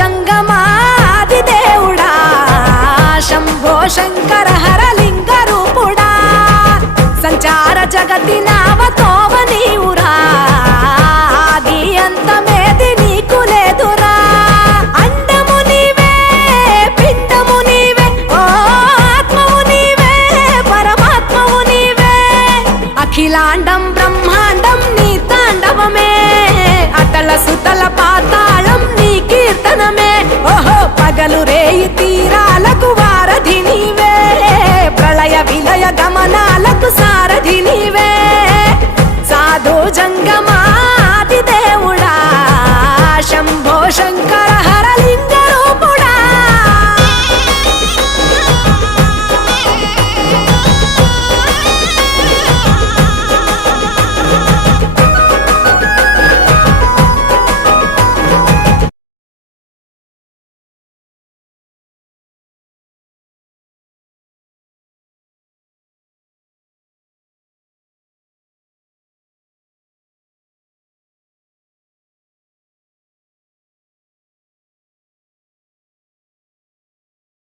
జంగమాది దేవుడా శంభో శంకర హరలింగ రూపుడా సంచార జగతి నావతోవ నీవురా ఆది అంతమేది నీకు లేదురా అండము నీవే పిండము నీవే ఓ ఆత్మవు నీవే పరమాత్మవు నీవే అఖిలాండం బ్రహ్మాండం నీ తాండవమే అతల సుతల పాతాళం నీ కీర్తనమే ఓహో పగలు రేయి తీరాలకు వారధి నీవే ప్రళయ విలయ గమనాలకు సారథి నీవే సాధు జంగమా